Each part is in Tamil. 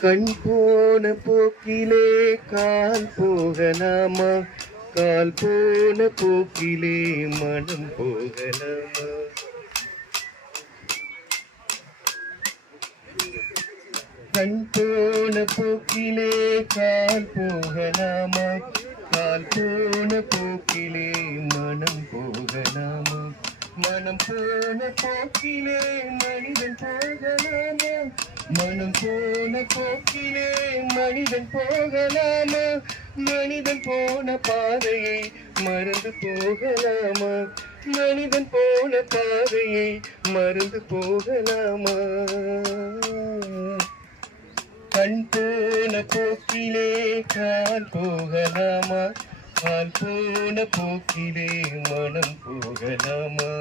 கண் போன போக்கிலே கால் போகலாமா? கால் போன போக்கிலே மனம் போகலாமா? கண் போன போக்கிலே கால் போகலாமா? கால் போன போக்கிலே மனம் போகலாமா? மனம் போன போக்கிலே மனிதன் போகலாமா? மனம் போன போக்கிலே மனிதன் போகலாமா? மனிதன் போன பாதையை மறந்து போகலாமா? மனிதன் போன பாதையை மறந்து போகலாமா? கண் போன போக்கிலே கால் போகலாமா? கால் போன போக்கிலே மனம் போகலாமா?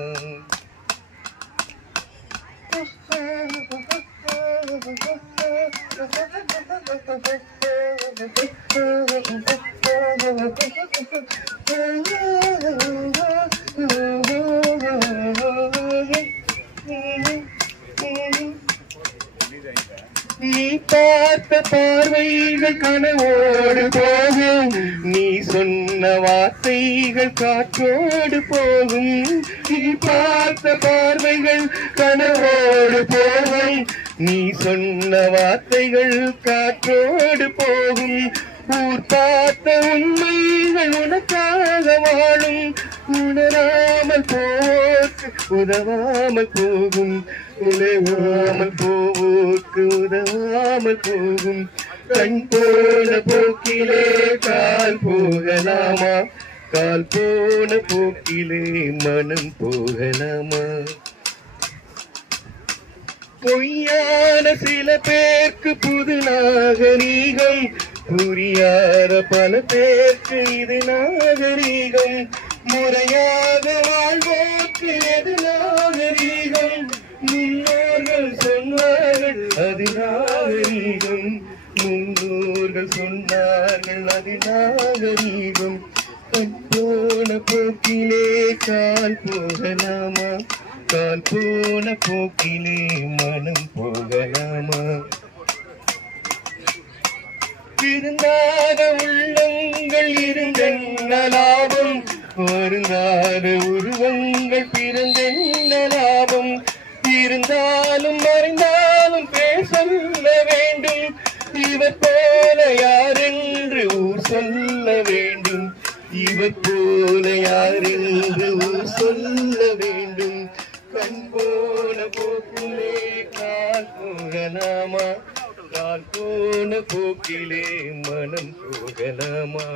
நீ பார்த்த பார்வைகள் கனவோடு போகும், நீ சொன்ன வார்த்தைகள் காற்றோடு போகும். நீ பார்த்த பார்வைகள் கனவோடு போகும், நீ சொன்ன வார்த்தைகள் காற்றோடு போகும். ஊர் பார்த்த உண்மைகள் உனக்காக வாழும், உணராமல் போக்கு உதவாமல் போகும். உதவாமல் போக்கு உதவாமல் போகும். கண் போன போக்கிலே கால் போகலாமா? கால் போன போக்கிலே மனம் போகலாமா? பொய்யான சில பேருக்கு புது நாகரீகம், புரியாத பல பேருக்கு இது நாகரீகம். முறையாக வாழ்வோக்கு எது நாகரீகம்? முன்னோர்கள் சொன்னார்கள் அது நாகரீகம். முன்னோர்கள் சொன்னார்கள் அது நாகரீகம். கண் போன போக்கிலே கால் போகலாமா? கால் போன போக்கிலே மனம் போகலாமா? திருந்தாத உள்ளங்கள் இருந்தென்ன லாபம்? வருந்தாத உருவங்கள் பிறந்தென்ன லாபம்? இருந்தாலும் மறைந்தாலும் பேர் சொல்ல வேண்டும். இவர் போல யாரென்று ஊர் சொல்ல வேண்டும். இவர் போல யாரென்று ஊர் சொல்ல வேண்டும். கண் போன போக்கிலே கால் போகலாமா? கால் போன போக்கிலே மனம் போகலாமா?